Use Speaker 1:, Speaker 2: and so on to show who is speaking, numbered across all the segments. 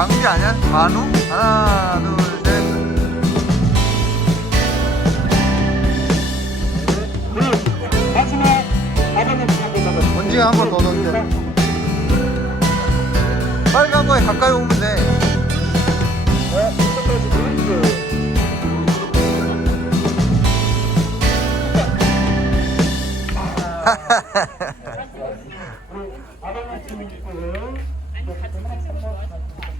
Speaker 1: 광지 아니야? 관우? 하나 둘셋 언제 한번더 던져 빨간 거에 가까이 오면 돼
Speaker 2: 네, 끝까지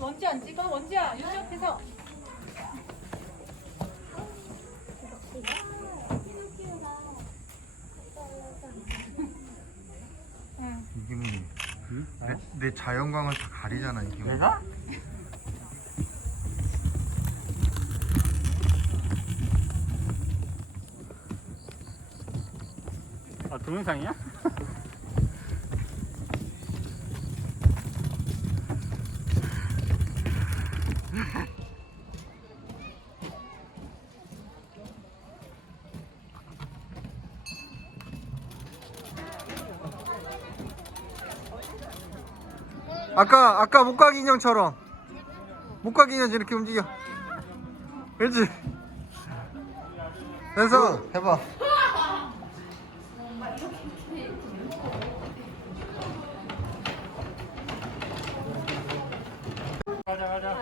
Speaker 3: 먼지 안 찍어? 먼지야 유지 앞에서
Speaker 1: 이기문이 내, 내 자연광을 다 가리잖아 이기문
Speaker 2: 내가? 아 동영상이야?
Speaker 1: 아까 아까 목각 인형처럼 목각 인형 이렇게 움직여 그렇지 됐어 해봐
Speaker 2: 가자 가자.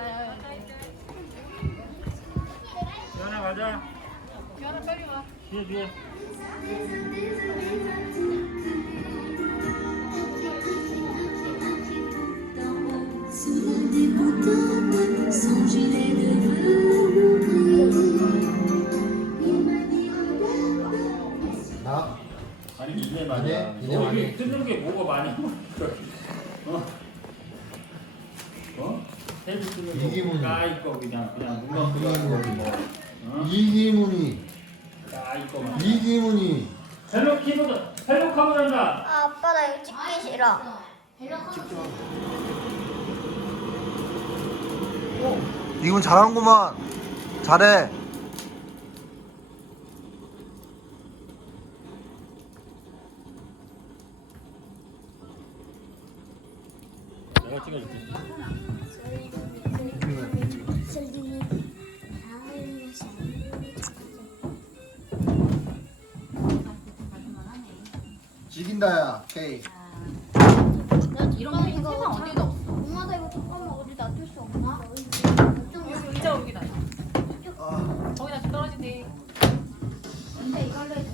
Speaker 2: 연아 가자.
Speaker 3: 기현아 빨리 와
Speaker 2: 뒤에 뒤에. 거
Speaker 1: 이기문이.
Speaker 2: 까이 거 그냥 그냥 눈만 뜨는 거 어?
Speaker 1: 이기문이.
Speaker 2: 까이 거만.
Speaker 1: 이기문이.
Speaker 2: 헬로 키보드 헬로 카메라다
Speaker 4: 아, 아빠 나 이거 찍기 싫어.
Speaker 1: 이기문 잘하는구만. 잘해.
Speaker 2: 내가 찍어줄게
Speaker 1: 죽인다야 K
Speaker 3: 이런 거 세상 어디에도 없어.
Speaker 4: 엄마 나 이거 잠깐만 어디 놔둘 수 없나? 좀
Speaker 3: 여기 의자 여기다. 거기다 떨어지네
Speaker 4: 근데 이걸로 해줘.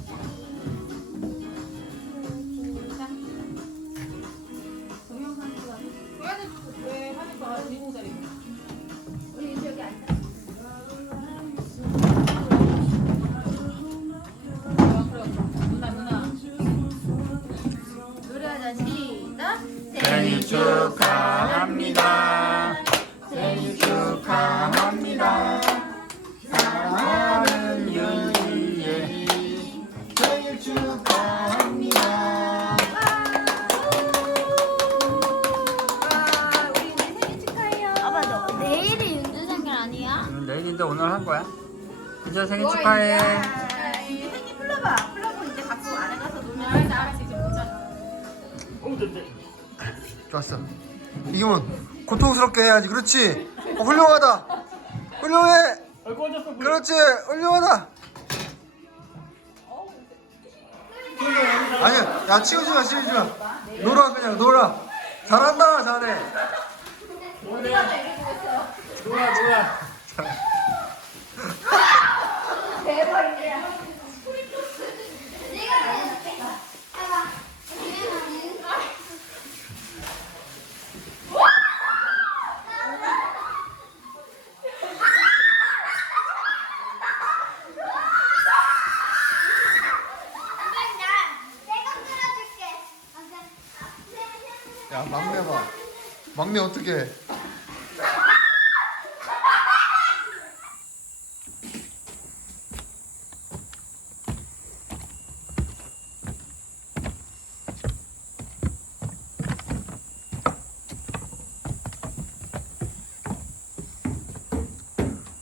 Speaker 2: 내일인데 오늘 한 거야? 진짜 생일 축하해.
Speaker 3: 생일 풀러봐. 풀러고 이제 갖고 안에 가서 놀면 나 알아서 이제 보자.
Speaker 2: 어,
Speaker 1: 좋았어. 이기문 고통스럽게 해야지. 그렇지? 어, 훌륭하다. 훌륭해.
Speaker 2: 아.
Speaker 1: 그렇지. 훌륭하다. 아니야 야 치우지 마 치우지 마. 놀아 그냥 놀아. 잘한다 잘해.
Speaker 2: 놀아 놀아
Speaker 1: 야 막내 봐. 막내 어떻게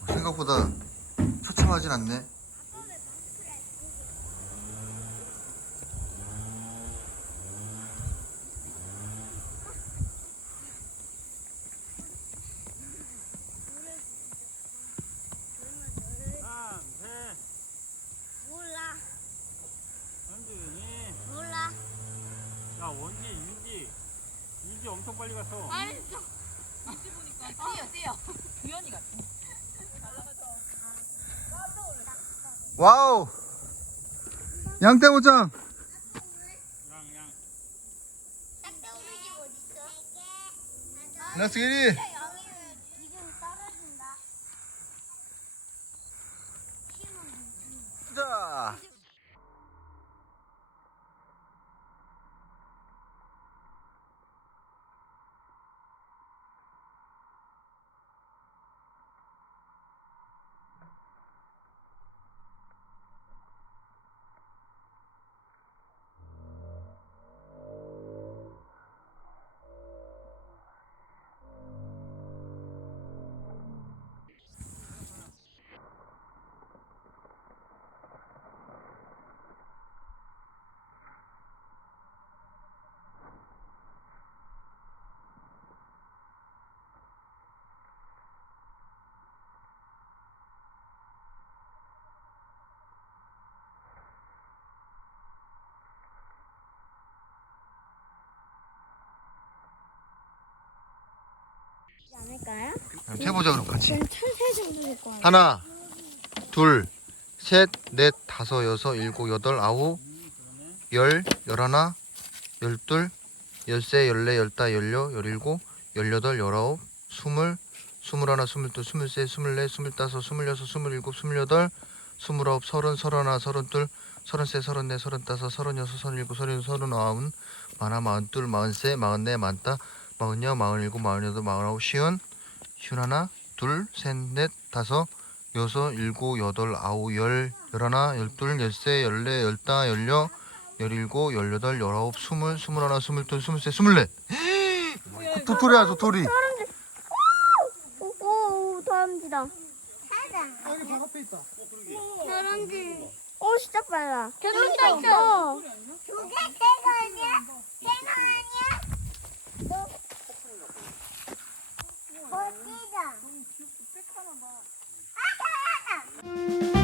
Speaker 1: 생각보다 처참하진 않네.
Speaker 2: 엄청 빨리 갔어
Speaker 4: 알았어.
Speaker 3: 뛰어 뛰어. 규현이 같아.
Speaker 1: 와우!
Speaker 4: 어딨어?
Speaker 1: 렛츠 기리! 자! 해보자 그럼 같이.
Speaker 4: 천세 정도 될 거야.
Speaker 1: 하나, 둘, 셋, 넷, 다섯, 여섯, 일곱, 여덟, 아홉, 열, 열하나, 열둘, 열세, 열네, 열다, 열여, 열일곱, 열여덟, 열아홉, 스물, 스물하나, 스물둘, 스물세, 스물네, 스물다섯, 스물여섯, 스물일곱, 스물여덟, 스물아홉, 서른, 서른하나, 서른둘, 서른세, 서른네, 서른다섯, 서른여섯, 서른일곱, 서른, 서른아홉, 마나, 마흔둘, 마흔세, 마흔네, 마흔다, 마흔여, 마흔일곱, 마흔여덟, 마흔아홉, 쉬운 하나, 둘, 셋, 넷, 다섯, 여섯, 일곱, 여덟, 아홉, 열, 열하나, 열둘, 열세, 열네, 열다, 열여, 열일곱, 열여덟, 열아홉, 스물, 스물하나, 스물둘, 스물세, 스물넷. 도토리야 도토리.
Speaker 4: 오, 다람쥐다. 여기 방 앞에 있다. 다람쥐. 오, 진짜 빨라. 개놀이다 있어. 저게 새가 아니야? 새가 아니야? 너. 멋지다. 아, 잘한다.